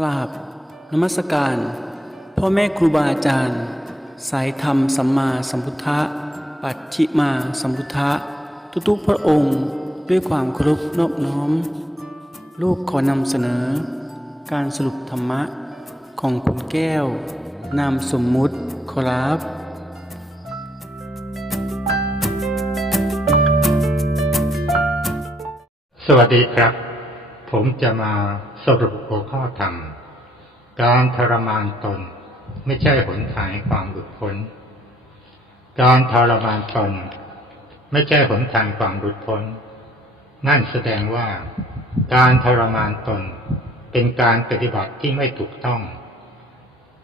กราบนมัสการ พ่อแม่ครูบาอาจารย์ สายธรรมสัมมาสัมพุทธะ ปัจฉิมาสัมพุทธะ ทุกๆพระองค์ด้วยความเคารพนอบน้อม ลูกขอนำเสนอ การสรุปธรรมะของคุณแก้ว นามสมมุติขอรับสวัสดีครับ ผมจะมาสรุปหัวข้อธรรม การทรมานตน ไม่ใช่หนทางความหลุดพ้น การทรมานตน ไม่ใช่หนทางความหลุดพ้น นั่นแสดงว่า การทรมานตน เป็นการปฏิบัติที่ไม่ถูกต้อง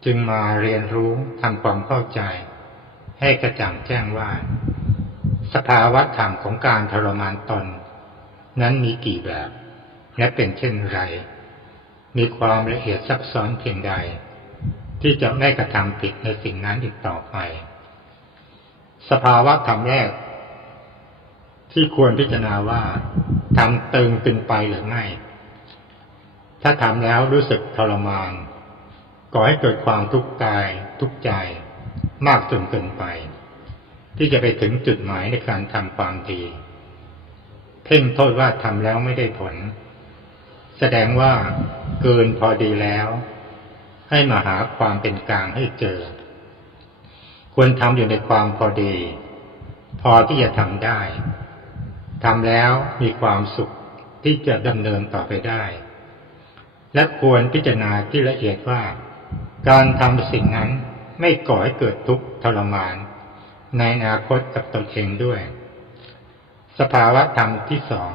จึงมาเรียนรู้ทำความเข้าใจ ให้กระจ่างแจ้งว่า สภาวะธรรมของการทรมานตน นั้นมีกี่แบบ และเป็นเช่นไร มีความละเอียดซับซ้อนเพียงใด ที่จะไม่กระทำผิดในสิ่งนั้นอีกต่อไป สภาวะธรรมแรก ที่ควรพิจารณาว่าทำตึงเป็นไปหรือไม่ ถ้าทำแล้วรู้สึกทรมาน ก่อให้เกิดความทุกข์กายทุกข์ใจมากจนเกินไป ที่จะไปถึงจุดหมายในการทำความดีเพ่งโทษว่าทำแล้วไม่ได้ผล แสดงว่าเกินพอดีแล้ว ให้มาหาความเป็นกลางให้เจอ ควรทำอยู่ในความพอดี พอที่จะทำได้ทำแล้วมีความสุขที่จะดำเนินต่อไปได้ และควรพิจารณาที่ละเอียดว่า การทำสิ่งนั้นไม่ก่อให้เกิดทุกข์ทรมาน ในอนาคตกับตนเองด้วย สภาวะธรรมที่สอง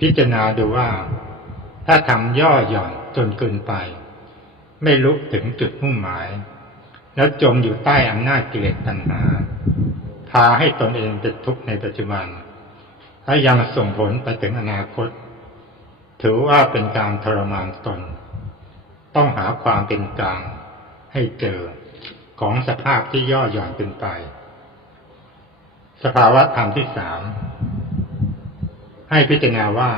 พิจารณาดูว่า ถ้าทำย่อหย่อนจนเกินไป ไม่ลุกถึงจุดมุ่งหมาย แล้วจมอยู่ใต้อำนาจกิเลสตัณหา พาให้ตนเองเป็นทุกข์ในปัจจุบันและยังส่งผลไปถึงอนาคต ถือว่าเป็นการทรมานตน ต้องหาความเป็นกลางให้เจอของสภาพที่ย่อหย่อนเป็นไป สภาวะธรรมที่สามให้พิจารณาว่า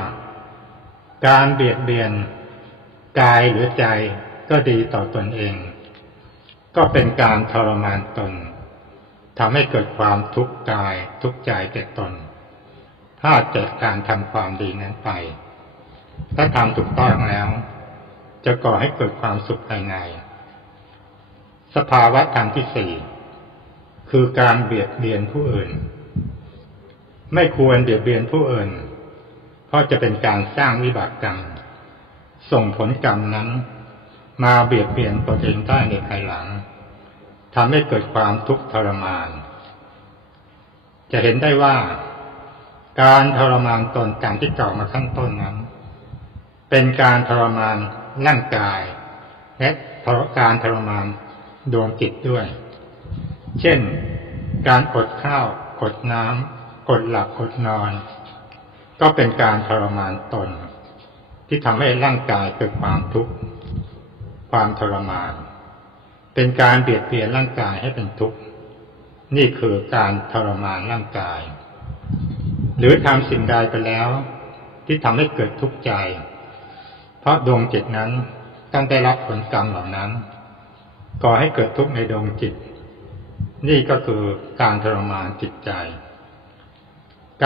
การเบียดเบียนกายหรือใจก็ดีต่อตนเอง ก็เป็นการทรมานตนทำให้เกิดความทุกข์กายทุกข์ใจแก่ตน ถ้าเกิดการทำความดีนั้นไป ถ้าทำถูกต้องแล้ว จะก่อให้เกิดความสุขภายใน สภาวะธรรมที่สี่คือการเบียดเบียนผู้อื่น ไม่ควรเบียดเบียนผู้อื่น เพราะจะเป็นการสร้างวิบากกรรม ส่งผลกรรมนั้น มาเบียดเบียนตนเองได้ในภายหลังทำให้เกิดความทุกข์ทรมาน จะเห็นได้ว่า การทรมานตนการที่กล่าวมาข้างต้นนั้น เป็นการทรมานร่างกาย และการทรมานดวงจิตด้วย เช่น การอดข้าว อดน้ำอดหลับอดนอน ก็เป็นการทรมานตน ที่ทำให้ร่างกายเกิดความทุกข์ความทรมาน เป็นการเบียดเบียนร่างกายให้เป็นทุกข์นี่คือการทรมานร่างกาย หรือทำสิ่งใดไปแล้ว ที่ทำให้เกิดทุกข์ใจ เพราะดวงจิตนั้นต้องได้รับผลกรรมเหล่านั้นก่อให้เกิดทุกข์ในดวงจิต นี่ก็คือการทรมานจิตใจ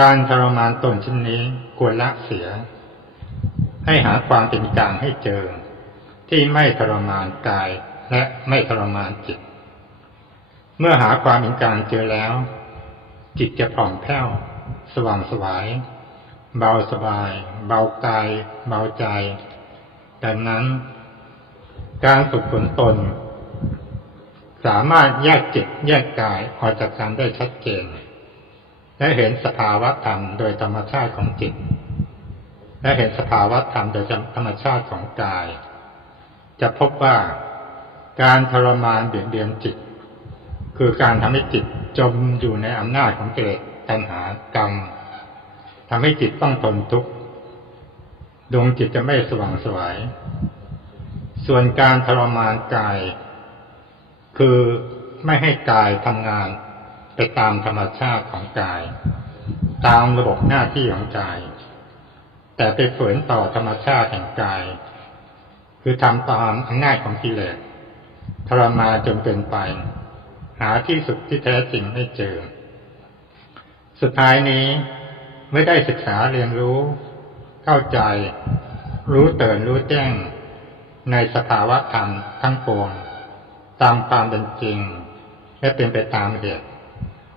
การทรมานตนเช่นนี้ควรละเสีย ให้หาความเป็นกลางให้เจอ ที่ไม่ทรมานกายและไม่ทรมานจิต เมื่อหาความเป็นกลางเจอแล้ว จิตจะผ่องแผ้ว สว่างสวาย เบาสบาย เบากาย เบาใจดังนั้น การฝึกฝนตน สามารถแยกจิตแยกกายออกจากกันได้ชัดเจน และเห็นสภาวะธรรมโดยธรรมชาติของจิต และเห็นสภาวะธรรมโดยธรรมชาติของกาย จะพบว่าการทรมานเบียดเบียนจิต คือการทำให้จิตจมอยู่ในอำนาจของเกลตัณหากรรมทำให้จิตต้องทนทุกข์ดวงจิตจะไม่สว่างสวายส่วนการทรมานกาย คือไม่ให้กายทำงาน ไปตามธรรมชาติของกาย ตามระบบหน้าที่ของกาย แต่ไปฝืนต่อธรรมชาติแห่งกาย คือทำตามอำนาจของกิเลสทรมานจนเป็นไป หาที่สุดที่แท้จริงไม่เจอ สุดท้ายนี้ไม่ได้ศึกษาเรียนรู้ เข้าใจ รู้เตือนรู้แจ้ง ในสภาวะธรรมทั้งปวง ตามความเป็นจริง และเป็นไปตามเหตุ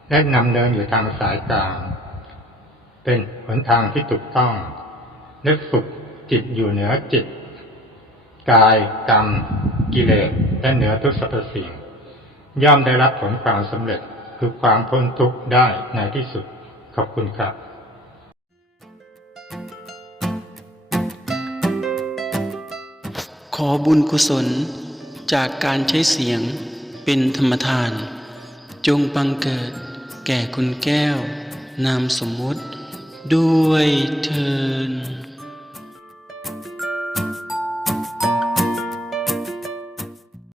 และนำเดินอยู่ทางสายกลาง เป็นหนทางที่ถูกต้องและฝึกจิตอยู่เหนือจิต กายกรรม กิเลสและเหนือทุกสรรพสิ่ง ย่อมได้รับผลความสำเร็จคือความพ้นทุกข์ได้ในที่สุด ขอบคุณครับขอบุญกุศลจากการใช้เสียงเป็นธรรมทาน จงบังเกิด แก่คุณแก้วนามสมมุติ ด้วยเธอ